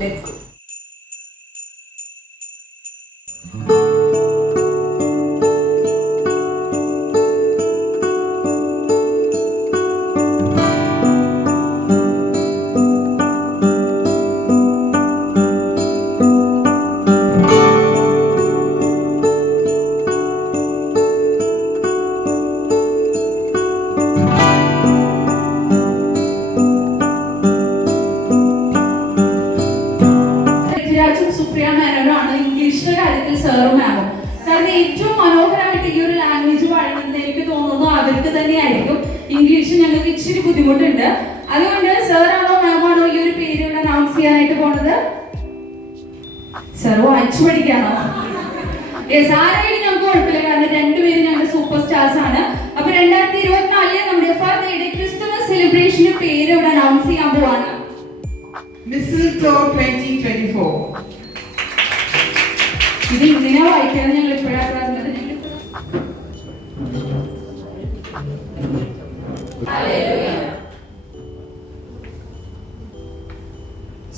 Let's go. Supriya മേനോനാണ് ഇംഗ്ലീഷിന്റെ കാര്യത്തിൽ സാറും മാമും. കാരണം ഏറ്റവും മനോഹരമായിട്ട് ഈ ഒരു ലാംഗ്വേജ് പഠിക്കുന്നത് എനിക്ക് തോന്നുന്നു അവർക്ക് തന്നെയായിരിക്കും. ഇംഗ്ലീഷ് ഞങ്ങൾക്ക് ഇച്ചിരി ബുദ്ധിമുട്ടുണ്ട്. അതുകൊണ്ട് സാറാണോ മാമാണോ ഈ ഒരു പേര് ഇവിടെ അനൗൺസ് ചെയ്യാനായിട്ട് പോണത്? സാർ വായിച്ചു പഠിക്കാണോ? ആരായാലും ഞങ്ങൾക്ക് കുഴപ്പമില്ല, കാരണം രണ്ടുപേരും ഞങ്ങളുടെ സൂപ്പർ സ്റ്റാർസ് ആണ്. അപ്പൊ 2024 നമ്മുടെ FR3 ക്രിസ്തുമസ് സെലിബ്രേഷന് പേര് ഇവിടെ അനൗൺസ് ചെയ്യാൻ പോവാണ്. Mistletoe 2024. ഇത് ഇങ്ങനെ വായിക്കാൻ ഞങ്ങൾ ഇപ്പോഴാണ് പറഞ്ഞത്.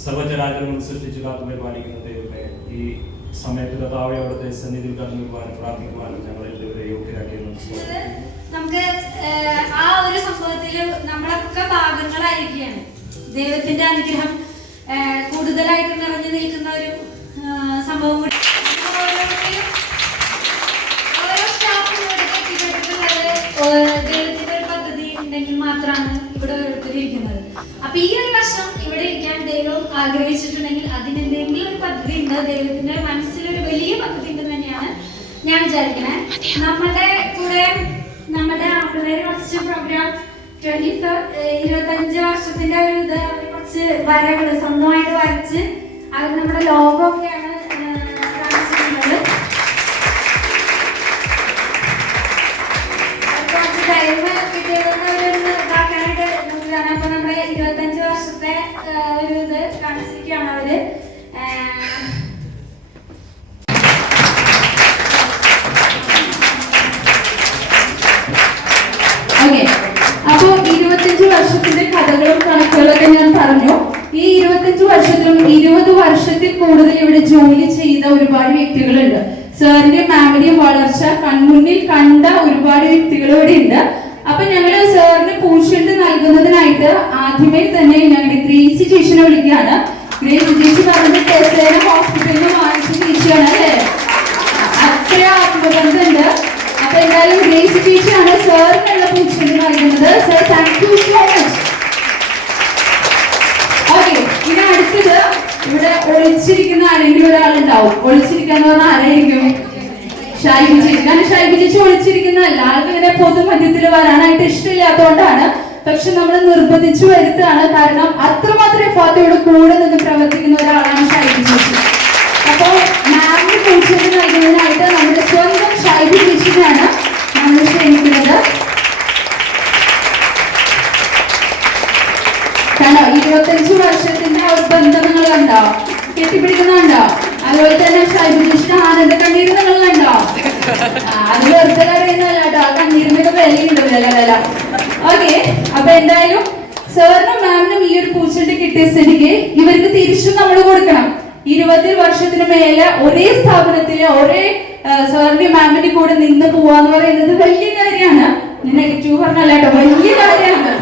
സർവ്വചരാചരങ്ങളും സൃഷ്ടിച്ചു കാത്തുമായി പാലിക്കുന്ന ദൈവമേ, ഈ സമയത്ത് കർത്താവേ അവിടുത്തെ സന്നിധിയിൽ കടന്നുവാനും പ്രാർത്ഥിക്കുവാനും ഞങ്ങൾ എല്ലാവരെയും യോഗ്യരാക്കിയെന്ന് നമുക്ക് ആ ഒരു സംഭവത്തിൽ നമ്മളൊക്കെ ഭാഗങ്ങളായിരിക്കുകയാണ്. ദൈവത്തിന്റെ അനുഗ്രഹം കൂടുതലായിട്ട് നിറഞ്ഞു നിൽക്കുന്ന ഒരു സംഭവം കൂടി. ഓരോ സ്റ്റാഫും ഇവിടെ എത്തിപ്പെട്ടിട്ടുള്ളത് ദൈവത്തിന്റെ ഒരു പദ്ധതി ഉണ്ടെങ്കിൽ മാത്രമാണ് ഇവിടെ ഓരോരുത്തരിക്കുന്നത്. അപ്പൊ ഈ ഒരു വർഷം ഇവിടെ ഇരിക്കാൻ ദൈവം ആഗ്രഹിച്ചിട്ടുണ്ടെങ്കിൽ അതിനെന്തെങ്കിലും ഒരു പദ്ധതി ഉണ്ട്. ദൈവത്തിന്റെ മനസ്സിലൊരു വലിയ പദ്ധതി ഉണ്ടെന്ന് തന്നെയാണ് ഞാൻ വിചാരിക്കുന്നത്. നമ്മുടെ കൂടെ നമ്മുടെ ആപ്പിളേരെ കുറച്ച് പ്രോഗ്രാം 25 വർഷത്തിന്റെ ഒരു ഇത് കുറച്ച് വരകള് സ്വന്തമായിട്ട് വരച്ച് അത് നമ്മുടെ ലോഗോ ഒക്കെയാണ് കാണിച്ചിട്ടുള്ളത്. കുറച്ച് ടൈം കിട്ടിയതൊന്ന് ഇതാക്കാനായിട്ട് നോക്കുകയാണ്. അപ്പൊ നമ്മുടെ 25 വർഷത്തെ ഒരു ഇത് കാണിച്ചിരിക്കുകയാണ് അവര്. അപ്പോ 25 വർഷത്തിന്റെ കഥകളും കണക്കുകളൊക്കെ ഞാൻ പറഞ്ഞു. ഈ 25 വർഷത്തിലും 20 വർഷത്തിൽ കൂടുതൽ ഇവിടെ ജോലി ചെയ്ത ഒരുപാട് വ്യക്തികളുണ്ട്. സാറിന്റെയും മാമിന്റെയും വളർച്ച കൺമുന്നിൽ കണ്ട ഒരുപാട് വ്യക്തികൾ ഇവിടെ ഉണ്ട്. അപ്പൊ ഞങ്ങള് സാറിന് പൂച്ചെണ്ട് നൽകുന്നതിനായിട്ട് ആദ്യമേ തന്നെ ഞങ്ങളുടെ ഗ്രേസി ചേച്ചിനെ വിളിക്കുകയാണ്. ഗ്രേസി ചേച്ചി പറഞ്ഞത് ടെസ്ലേന ഹോസ്പിറ്റലിൽ നിന്ന് വാങ്ങിച്ച ചേച്ചിയാണ് അല്ലേ? അത്ര ആത്മബന്ധമുണ്ട്. അപ്പൊ എന്തായാലും ഗ്രേസി ചേച്ചിയാണ് സാറിനുള്ള പൂച്ചെണ്ട് നൽകുന്നത്. Sir thank you so much. Okay, ഇനി അടുത്തത് ഇവിടെ ഒളിച്ചിരിക്കുന്ന ആരെങ്കിലും ഒരാളുണ്ടാവും. ഒളിച്ചിരിക്കാന്ന് പറഞ്ഞാൽ ആരായിരിക്കും? ഷൈബി ചേച്ചി. കാരണം ഷൈബി ചേച്ചി ഒളിച്ചിരിക്കുന്നതല്ല, ആൾക്ക് ഇങ്ങനെ പൊതുമധ്യത്തിൽ വരാനായിട്ട് ഇഷ്ടമില്ലാത്തതുകൊണ്ടാണ്. പക്ഷെ നമ്മൾ നിർബന്ധിച്ചു വരുത്താണ്. കാരണം അത്രമാത്രം എഫാർട്ടോട് കൂടെ നിന്ന് പ്രവർത്തിക്കുന്ന ഒരാളാണ് ഷൈബി ചേച്ചി. അപ്പോ മാമിന് പൂച്ചെണ്ട് നൽകുന്നതിനായിട്ട് നമ്മുടെ സ്വന്തം ഷൈബി ചേച്ചിയാണ് നമ്മൾ ക്ഷണിക്കുന്നത്. കണ്ടോ, 25 വർഷത്തിന്റെ ആ ഒരു ബന്ധം നിങ്ങൾ കണ്ടോ? കെട്ടിപ്പിടിക്കുന്നുണ്ടോ? അതുപോലെ തന്നെ ഷൈബി ചേച്ചിയുടെ ആനന്ദ കണ്ണീര് നിങ്ങൾ കണ്ടോ? അത് വെറുതെ അറിയുന്നതല്ല കേട്ടോ, ആ കണ്ണീരിനൊക്കെ വിലയുണ്ട്, വില. ഓക്കെ, അപ്പൊ എന്തായാലും സാറിനും മാമിനും ഈ ഒരു പൂച്ചെണ്ട് കിട്ടിയ സ്ഥിതിക്ക് ഇവർക്ക് തിരിച്ചും നമ്മൾ കൊടുക്കണം. 20 വർഷത്തിന് മേലെ ഒരേ സ്ഥാപനത്തില് ഒരേ സാറിന്റെ മാമിന്റെ കൂടെ നിന്ന് പോവാന്ന് പറയുന്നത് വലിയ കാര്യമാണ്. നെഗറ്റീവ് പറഞ്ഞല്ല കേട്ടോ, വലിയ കാര്യമാണ്.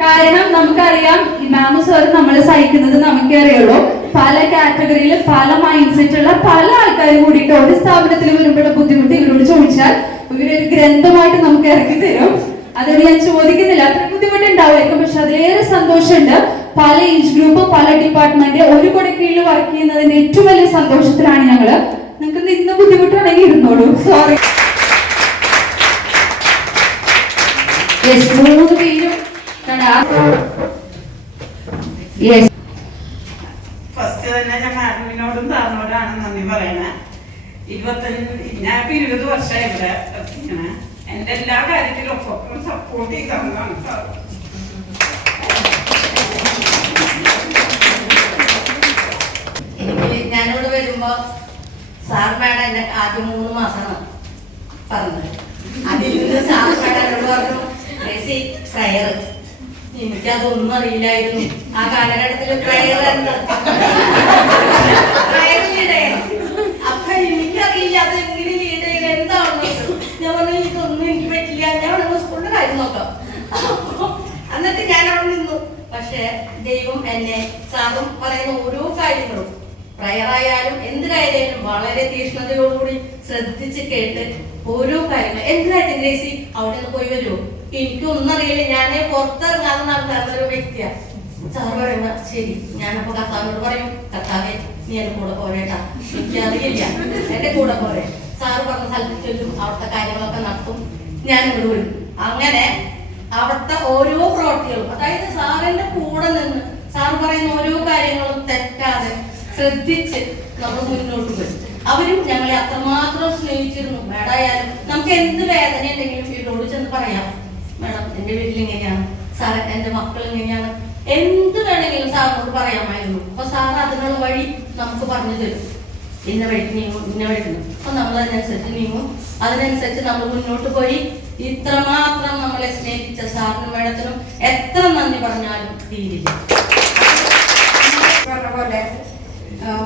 കാരണം നമുക്കറിയാം, ഈ മാമു സാർ നമ്മൾ സഹിക്കുന്നത് നമുക്കേ അറിയുള്ളൂ. പല കാറ്റഗറിയിൽ പല മൈൻഡ് സെറ്റ് ഉള്ള പല ആൾക്കാരും കൂടിയിട്ട് ഒരു സ്ഥാപനത്തിൽ വരുമ്പോഴുള്ള ബുദ്ധിമുട്ട് ഇവരോട് ചോദിച്ചാൽ ഇവരൊരു ഗ്രന്ഥമായിട്ട് നമുക്ക് ഇറക്കി തരും. അതോട് ഞാൻ ചോദിക്കുന്നില്ല, അത്ര ബുദ്ധിമുട്ടുണ്ടാവുമായിരിക്കും. പക്ഷെ അതിലേറെ സന്തോഷമുണ്ട്. പല ഏജ് ഗ്രൂപ്പ്, പല ഡിപ്പാർട്ട്മെന്റ് ഒരു കൂടെ കീഴിൽ വർക്ക് ചെയ്യുന്നതിന്റെ ഏറ്റവും വലിയ സന്തോഷത്തിലാണ് ഞങ്ങള്. നിങ്ങൾക്ക് ഇന്ന് ബുദ്ധിമുട്ടാണെങ്കിൽ ഇരുന്നോളൂ, സോറി. 3 പേരും ഫസ്റ്റ് തന്നെ ഞാൻ മാഡമിനോടും സാറിനോടാണ് നന്ദി പറയണേ. 20 വർഷമായി ഇവിടെ എത്തിക്കണേ. എന്റെ എല്ലാ കാര്യത്തിലും ഒപ്പം സപ്പോർട്ട് ചെയ്തതാണ് സാർ. ഞാനിവിടെ വരുമ്പോ സാർ മാഡം എന്നെ ആദ്യം 3 മാസമാണ് പറഞ്ഞത്. അതിൽ നിന്ന് സാർ മാഡം എന്നോട് പറഞ്ഞു പ്രയർ എനിക്കതൊന്നും അറിയില്ലായിരുന്നു. ആ കാലഘട്ടത്തില് പ്രയർ അപ്പൊ എനിക്കറിയില്ല അത് എങ്ങനെ ലീഡ് ചെയ്ത് എന്താണെന്ന്. ഞാൻ പറഞ്ഞു ഇതൊന്നും എനിക്ക് പറ്റില്ല, ഞാൻ അവിടെ സ്കൂളിന്റെ കാര്യം നോക്കാം. എന്നിട്ട് ഞാൻ അവിടെ നിന്നു. പക്ഷെ ദൈവം എന്നെ സാറും പറയുന്ന ഓരോ കാര്യങ്ങളും പ്രയറായാലും എന്ത് കാര്യമായാലും വളരെ തീക്ഷ്ണതയോടുകൂടി ശ്രദ്ധിച്ച് കേട്ട് ഓരോ കാര്യങ്ങളും എന്ത് കാര്യം ഗ്രേസി അവിടെ നിന്ന് പോയി വരുമോ, എനിക്കൊന്നും അറിയില്ല, ഞാൻ പുറത്തിറങ്ങാതെ നടന്ന ഒരു വ്യക്തിയാണ്. സാറ് പറയുമ്പോ ശരി, ഞാനപ്പോ കർത്താവിനോട് പറയും കർത്താവെ നീ എന്റെ കൂടെ പോരേട്ടാ, എനിക്കറിയില്ല എന്റെ കൂടെ പോരെ. സാറ് പറഞ്ഞ സ്ഥലത്ത് ചൊല്ലും, അവിടുത്തെ കാര്യങ്ങളൊക്കെ നടത്തും, ഞാൻ ഇവിടെ വരും. അങ്ങനെ അവിടുത്തെ ഓരോ പ്രവൃത്തികളും, അതായത് സാറിന്റെ കൂടെ നിന്ന് സാറ് പറയുന്ന ഓരോ കാര്യങ്ങളും തെറ്റാതെ ശ്രദ്ധിച്ച് നമ്മൾ മുന്നോട്ട് പോയി. അവരും ഞങ്ങളെ അത്രമാത്രം സ്നേഹിച്ചിരുന്നു. മേഡായാലും നമുക്ക് എന്ത് വേദന ഉണ്ടെങ്കിലും വീട്ടിലോട് ചെന്ന് പറയാം, മേഡം എന്റെ വീട്ടിൽ ഇങ്ങനെയാണ്, സാർ എന്റെ മക്കൾ ഇങ്ങനെയാണ്, എന്ത് വേണമെങ്കിലും സാറിനോട് പറയാമായിരുന്നു. അപ്പൊ സാർ അതിനുള്ള വഴി നമുക്ക് പറഞ്ഞു തരും, ഇന്ന വഴിക്ക് നീങ്ങും, ഇന്ന വഴിക്ക്. അപ്പൊ നമ്മൾ അതിനനുസരിച്ച് നീങ്ങും, അതിനനുസരിച്ച് നമ്മൾ മുന്നോട്ട് പോയി. ഇത്രമാത്രം നമ്മളെ സ്നേഹിച്ച സാറിനും മേഡത്തിനും എത്ര നന്ദി പറഞ്ഞാലും തീരില്ല. പറഞ്ഞ പോലെ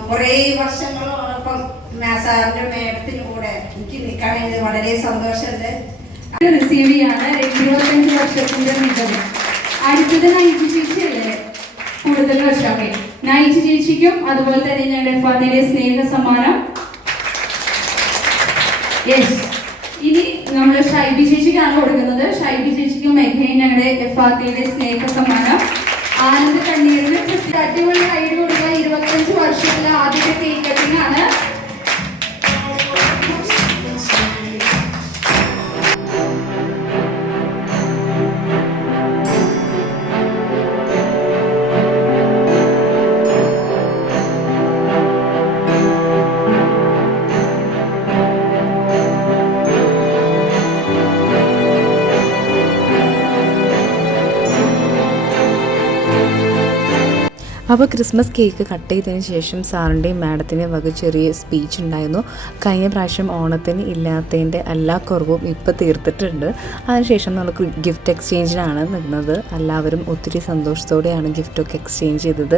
കുറേ വർഷങ്ങളോടൊപ്പം സാറിന്റെ മേഡത്തിന് കൂടെ എനിക്ക് നിൽക്കാൻ വേണ്ടി വളരെ സന്തോഷമുണ്ട്. റിസീവ് ചെയ്യാണ് 25 വർഷത്തിന്റെ മികവ്. അടുത്തത് നൈജി ചേച്ചിയല്ലേ, കൂടുതൽ വർഷമേ. നൈജി ചേച്ചിക്കും അതുപോലെ തന്നെ ഞങ്ങളുടെ ഫാദറിന്റെ സ്നേഹ സമ്മാനം. യെസ്, ഇനി നമ്മൾ ഷൈബി ചേച്ചിക്കാണ് കൊടുക്കുന്നത്. ഷൈബി ചേച്ചിക്കും മെഘയും ഞങ്ങളുടെ ഫാദറിന്റെ സ്നേഹ സമ്മാനം. ആനന്ദ കണ്ണീരിന് അടിപൊളി ഐഡി കൊടുക്കുക. 25 വർഷത്തിലെ ആദ്യത്തെ കേക്ക് കട്ടിംഗ് ആണ്. അപ്പോൾ ക്രിസ്മസ് കേക്ക് കട്ട് ചെയ്തതിന് ശേഷം സാറിൻ്റെയും മാഡത്തിൻ്റെയും വക ചെറിയ സ്പീച്ച് ഉണ്ടായിരുന്നു. കഴിഞ്ഞ പ്രാവശ്യം ഓണത്തിന് ഇല്ലാത്തതിൻ്റെ എല്ലാ കുറവും ഇപ്പോൾ തീർത്തിട്ടുണ്ട്. അതിനുശേഷം നമ്മൾ ഗിഫ്റ്റ് എക്സ്ചേഞ്ചിനാണ് നിന്നത്. എല്ലാവരും ഒത്തിരി സന്തോഷത്തോടെയാണ് ഗിഫ്റ്റൊക്കെ എക്സ്ചേഞ്ച് ചെയ്തത്.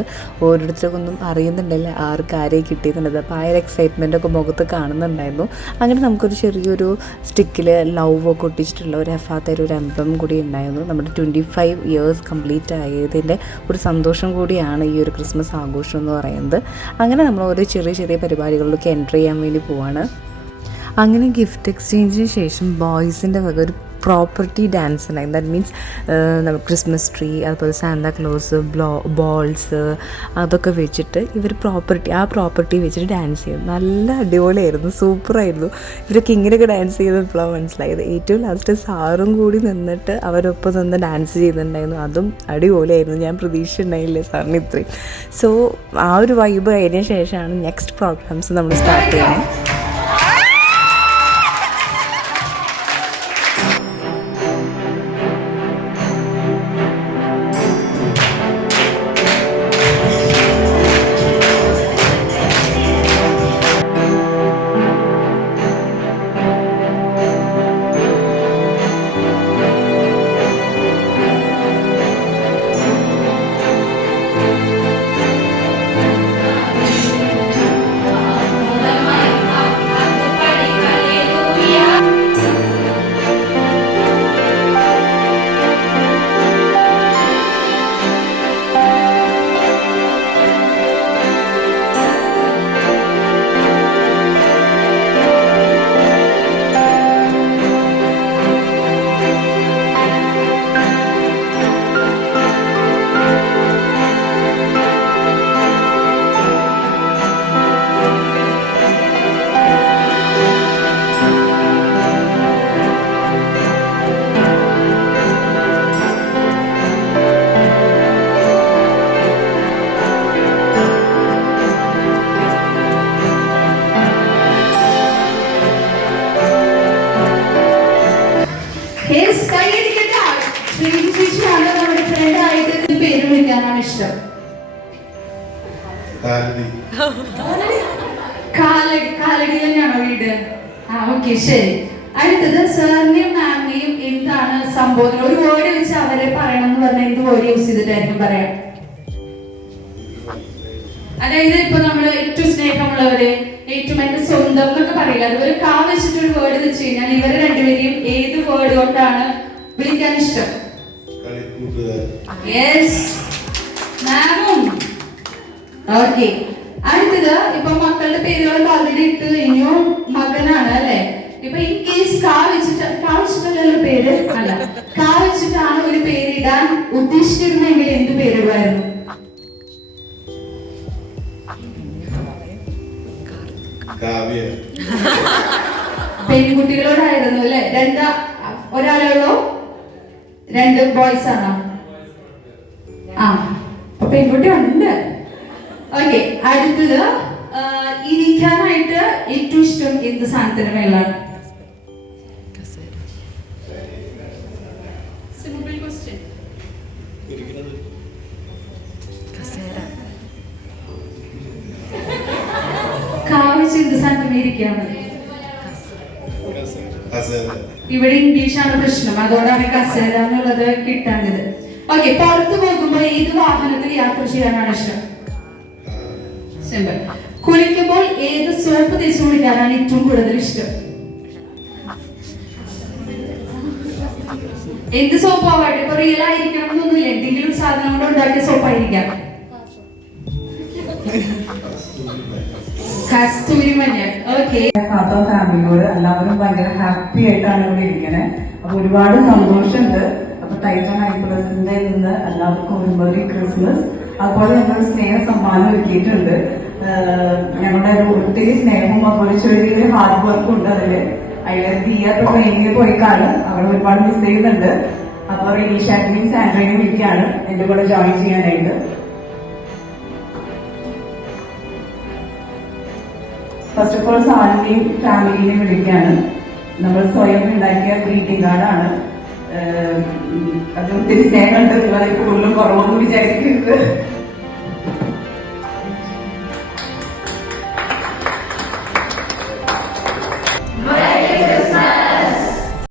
ഓരോരുത്തർക്കൊന്നും അറിയുന്നുണ്ടല്ലോ ആർക്ക് ആരെയും കിട്ടിയിട്ടുള്ളത്. അപ്പോൾ ആ ഒരു എക്സൈറ്റ്മെൻറ്റൊക്കെ മുഖത്ത് കാണുന്നുണ്ടായിരുന്നു. അങ്ങനെ നമുക്കൊരു ചെറിയൊരു സ്റ്റിക്കിൽ ലവ് ഒക്കെ ഒട്ടിച്ചിട്ടുള്ള ഒരു എഫാത്തയുടെ ഒരു എംബ്ലം കൂടി ഉണ്ടായിരുന്നു. നമ്മുടെ 25 ഇയേഴ്സ് കംപ്ലീറ്റ് ആയതിൻ്റെ ഒരു സന്തോഷം കൂടിയാണ് ഈ ഒരു ക്രിസ്മസ് ആഘോഷം എന്ന് പറയുന്നത്. അങ്ങനെ നമ്മൾ ഓരോ ചെറിയ ചെറിയ പരിപാടികളിലൊക്കെ എൻ്റർ ചെയ്യാൻ വേണ്ടി പോവാണ്. അങ്ങനെ ഗിഫ്റ്റ് എക്സ്ചേഞ്ചിന് ശേഷം ബോയ്സിൻ്റെ വക ഒരു പ്രോപ്പർട്ടി ഡാൻസ് ഉണ്ടായിരുന്നു. ദാറ്റ് മീൻസ് നമ്മൾ ക്രിസ്മസ് ട്രീ, അതുപോലെ സാന്താക്ലോസ്, ബോൾസ് അതൊക്കെ വെച്ചിട്ട് ഇവർ ആ പ്രോപ്പർട്ടി വെച്ചിട്ട് ഡാൻസ് ചെയ്തു. നല്ല അടിപൊളിയായിരുന്നു, സൂപ്പറായിരുന്നു. ഇവരൊക്കെ ഇങ്ങനെയൊക്കെ ഡാൻസ് ചെയ്തപ്പോഴാണ് മനസ്സിലായത്. ഏറ്റവും ലാസ്റ്റ് സാറും കൂടി നിന്നിട്ട് അവരൊപ്പം നിന്ന് ഡാൻസ് ചെയ്തിട്ടുണ്ടായിരുന്നു. അതും അടിപൊളിയായിരുന്നു. ഞാൻ പ്രതീക്ഷ ഉണ്ടായില്ലേ സാറിന് ഇത്രയും. സോ ആ ഒരു വൈബ് കഴിഞ്ഞ ശേഷമാണ് നെക്സ്റ്റ് പ്രോഗ്രാംസ് നമ്മൾ സ്റ്റാർട്ട് ചെയ്യുന്നത്. പേര് വിളിക്കാനാണ് ഇഷ്ടം. കാലടി തന്നെയാണോ വീട്? ആ ഓക്കെ, ശരി. അടുത്തത് സാറിനെയും മാമിനെയും എന്താണ് സംബോധന, ഒരു വേർഡ് വെച്ച് അവരെ പറയണം എന്ന് പറഞ്ഞാൽ എന്ത് വേർഡ് യൂസ് ചെയ്തിട്ടായിരിക്കും പറയാം? അതായത് ഇപ്പൊ നമ്മള് ഏറ്റവും സ്നേഹമുള്ളവര്, ഏറ്റവും എന്റെ സ്വന്തം എന്നൊക്കെ പറയില്ല, അതുപോലെ കാ വെച്ചിട്ടൊരു വേർഡ് വെച്ച് കഴിഞ്ഞാൽ ഇവരെ രണ്ടുപേരെയും ഏത് വേർഡ് കൊണ്ടാണ് വിളിക്കാൻ ഇഷ്ടം? യെസ്, മാമും. ഓക്കെ, അടുത്തത് ഇപ്പൊ മക്കളുടെ പേരുകളൊക്കെ ഓൾറെഡി ഇട്ട് കഴിഞ്ഞു. മകനാണ് അല്ലെ? ഇപ്പൊ ഇൻ കേസ് കാ വെച്ചിട്ടല്ലോ പേര് അല്ല, കാ വെച്ചിട്ടാണ് ഒരു പേരിടാൻ ഉദ്ദേശിച്ചിരുന്നെങ്കിൽ എന്ത് പേരിടുമായിരുന്നു? പെൺകുട്ടികളോടായിരുന്നു അല്ലെ? ഒരാളേ ഉള്ളൂ? 2 ബോയ്സ് ആണോ? ആ, പെൺകുട്ടി ഉണ്ട്. ഓക്കെ, അടുത്തത് ഇരിക്കാനായിട്ട് ഏറ്റവും ഇഷ്ടം എന്ത് സാധനത്തിന് മേലാണ്? Simple question. കാവിച്ച് എന്ത് സാധനം ഇരിക്കാണ്? ഇവിടെ ഇംഗ്ലീഷാണ് പ്രശ്നം, അതോടാണ് കസേര എന്നുള്ളത് കിട്ടാഞ്ഞത്. ഓക്കെ, പുറത്തു പോകുമ്പോൾ ഏത് വാഹനത്തിൽ യാത്ര ചെയ്യാനാണ് ഇഷ്ടം? സിമ്പിൾ. കുളിക്കുമ്പോൾ ഏത് സോപ്പ് തേച്ച് കുളിക്കാനാണ് ഏറ്റവും കൂടുതൽ ഇഷ്ടം? എന്ത് സോപ്പ് ആവട്ടെ, ഇപ്പൊ റിയൽ ആയിരിക്കണം എന്നൊന്നുമില്ല, എന്തെങ്കിലും സാധനം കൊണ്ട് ഉണ്ടാക്കിയ സോപ്പായിരിക്കാം. കസ്തൂരി മഞ്ഞൾ. ഓക്കെ, ഫാമിലിയോട് എല്ലാവരും ഭയങ്കര ഹാപ്പി ആയിട്ടാണ് ഇവിടെ ഇരിക്കണേ. അപ്പൊ ഒരുപാട് സന്തോഷമുണ്ട്. അപ്പൊ ടൈറ്റൻ ഹൈപ്രസിന്റെ നിന്ന് എല്ലാവർക്കും ഒരു മെറി ക്രിസ്മസ്. അതുപോലെ ഞങ്ങൾ സ്നേഹ സമ്മാനം ഒരുക്കിയിട്ടുണ്ട്. ഞങ്ങളുടെ ഒത്തിരി സ്നേഹവും അതുപോലെ ചെറിയ ഹാർഡ് വർക്കും ഉണ്ട് അതില്. ദിയ ട്രെയിനിങ്ങിൽ പോയിക്കാണ്, അവിടെ ഒരുപാട് മിസ് ചെയ്യുന്നുണ്ട്. അപ്പൊ റീഷാറ്റിനെയും സാൻഡ്രേനെയും വിളിക്കാണ് എന്റെ കൂടെ ജോയിൻ ചെയ്യാനായിട്ട്. ഫസ്റ്റ് ഓഫ് ഓൾ സാറിനെയും ഫാമിലിനെയും വിളിക്കാണ്. നമ്മൾ സ്വയം ഉണ്ടാക്കിയ ഗ്രീറ്റിംഗ് കാർഡാണ്. അത് ഒത്തിരി സ്നേഹമുണ്ട്, കൂടുതലും കുറവൊന്നും വിചാരിക്കരുത്.